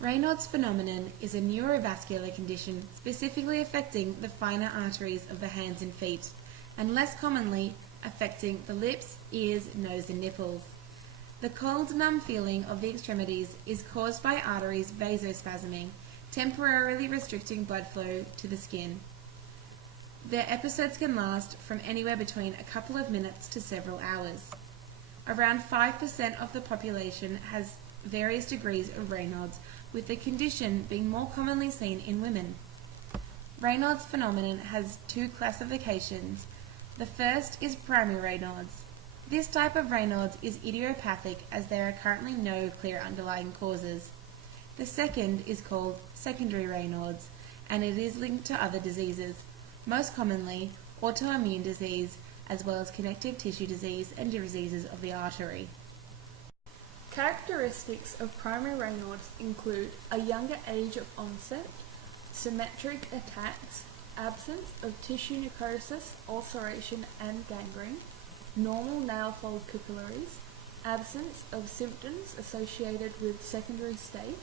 Raynaud's phenomenon is a neurovascular condition specifically affecting the finer arteries of the hands and feet, and less commonly affecting the lips, ears, nose and nipples. The cold, numb feeling of the extremities is caused by arteries vasospasming, temporarily restricting blood flow to the skin. Their episodes can last from anywhere between a couple of minutes to several hours. Around 5% of the population has various degrees of Raynaud's, with the condition being more commonly seen in women. Raynaud's phenomenon has two classifications. The first is primary Raynaud's. This type of Raynaud's is idiopathic as there are currently no clear underlying causes. The second is called secondary Raynaud's, and it is linked to other diseases, most commonly autoimmune disease, as well as connective tissue disease and diseases of the artery. Characteristics of primary Raynaud's include a younger age of onset, symmetric attacks, absence of tissue necrosis, ulceration and gangrene, normal nail fold capillaries, absence of symptoms associated with secondary state,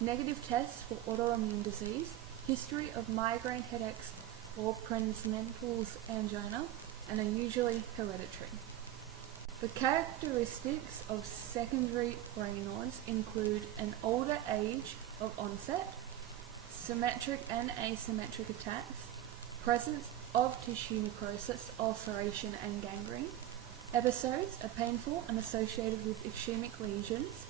negative tests for autoimmune disease, history of migraine headaches or Prinzmental's angina, and are usually hereditary. The characteristics of secondary Raynaud's include an older age of onset, symmetric and asymmetric attacks, presence of tissue necrosis, ulceration and gangrene. Episodes are painful and associated with ischemic lesions.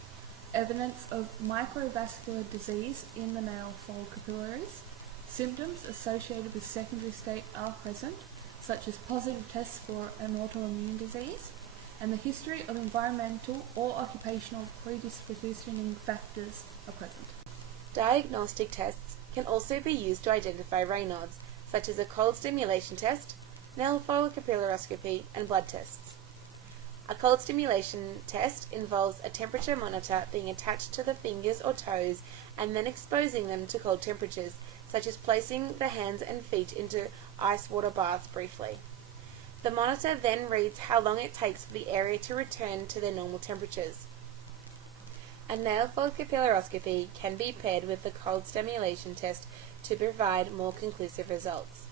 Evidence of microvascular disease in the nail fold capillaries. Symptoms associated with secondary state are present, such as positive tests for an autoimmune disease, and the history of environmental or occupational predispositioning factors are present. Diagnostic tests can also be used to identify Raynaud's, such as a cold stimulation test, nail fold capillaroscopy, and blood tests. A cold stimulation test involves a temperature monitor being attached to the fingers or toes and then exposing them to cold temperatures, such as placing the hands and feet into ice water baths briefly. The monitor then reads how long it takes for the area to return to their normal temperatures. A nail fold capillaroscopy can be paired with the cold stimulation test to provide more conclusive results.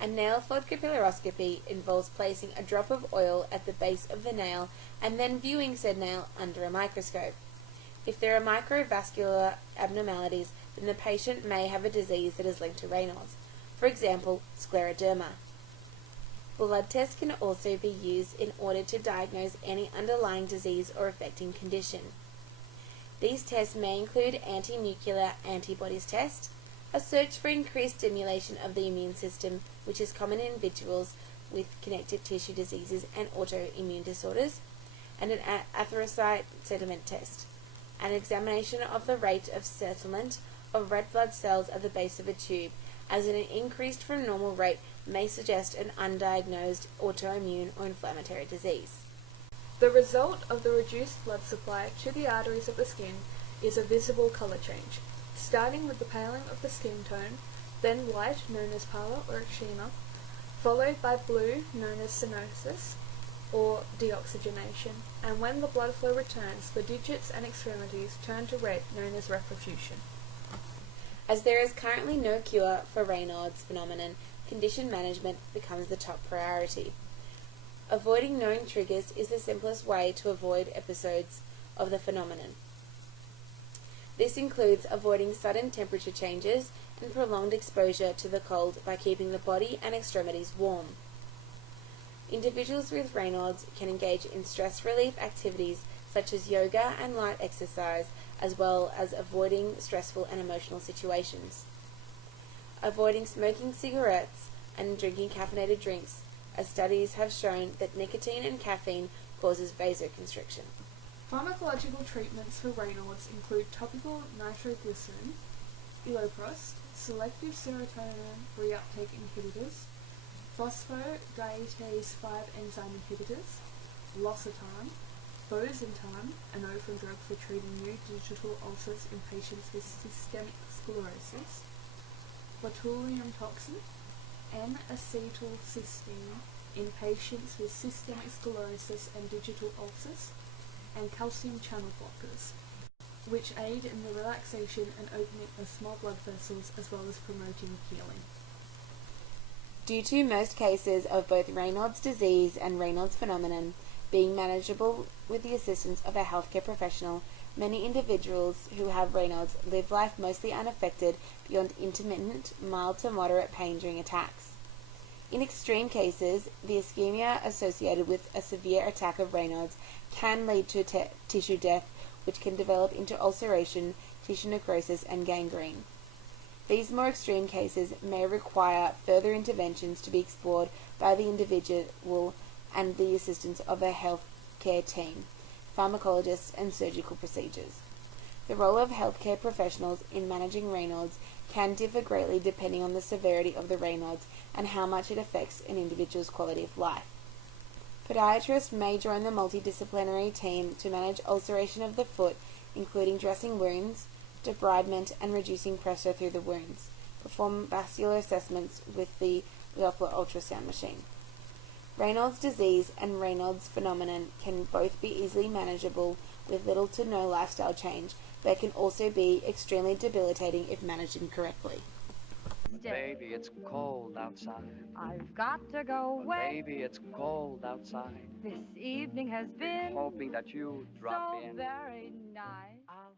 A nail fold capillaroscopy involves placing a drop of oil at the base of the nail and then viewing said nail under a microscope. If there are microvascular abnormalities, then the patient may have a disease that is linked to Raynaud's, for example, scleroderma. Blood tests can also be used in order to diagnose any underlying disease or affecting condition. These tests may include anti-nuclear antibodies test, a search for increased stimulation of the immune system, which is common in individuals with connective tissue diseases and autoimmune disorders, and an erythrocyte settlement test. An examination of the rate of settlement of red blood cells at the base of a tube, as an increased from normal rate may suggest an undiagnosed autoimmune or inflammatory disease. The result of the reduced blood supply to the arteries of the skin is a visible colour change, starting with the paling of the skin tone, then white, known as pallor or eczema, followed by blue, known as cyanosis or deoxygenation, and when the blood flow returns, the digits and extremities turn to red, known as reperfusion. As there is currently no cure for Raynaud's phenomenon, condition management becomes the top priority. Avoiding known triggers is the simplest way to avoid episodes of the phenomenon. This includes avoiding sudden temperature changes and prolonged exposure to the cold by keeping the body and extremities warm. Individuals with Raynaud's can engage in stress relief activities such as yoga and light exercise, as well as avoiding stressful and emotional situations. Avoiding smoking cigarettes and drinking caffeinated drinks, as studies have shown that nicotine and caffeine causes vasoconstriction. Pharmacological treatments for Raynaud's include topical nitroglycerin, iloprost, selective serotonin reuptake inhibitors, phosphodiesterase 5 enzyme inhibitors, losartan, bosentan, an orphan drug for treating new digital ulcers in patients with systemic sclerosis, botulinum toxin, N-acetylcysteine in patients with systemic sclerosis and digital ulcers, and calcium channel blockers. which aid in the relaxation and opening of small blood vessels as well as promoting healing. Due to most cases of both Raynaud's disease and Raynaud's phenomenon being manageable with the assistance of a healthcare professional, many individuals who have Raynaud's live life mostly unaffected beyond intermittent, mild to moderate pain during attacks. In extreme cases, the ischemia associated with a severe attack of Raynaud's can lead to tissue death, which can develop into ulceration, tissue necrosis, and gangrene. These more extreme cases may require further interventions to be explored by the individual and the assistance of a healthcare team, pharmacologists, and surgical procedures. The role of healthcare professionals in managing Raynaud's can differ greatly depending on the severity of the Raynaud's and how much it affects an individual's quality of life. Podiatrists may join the multidisciplinary team to manage ulceration of the foot, including dressing wounds, debridement, and reducing pressure through the wounds. Perform vascular assessments with the Doppler ultrasound machine. Raynaud's disease and Raynaud's phenomenon can both be easily manageable with little to no lifestyle change, but can also be extremely debilitating if managed incorrectly. Baby, it's cold outside. I've got to go away. Baby, it's cold outside. This evening has been Hoping that you drop so in. very nice. I'll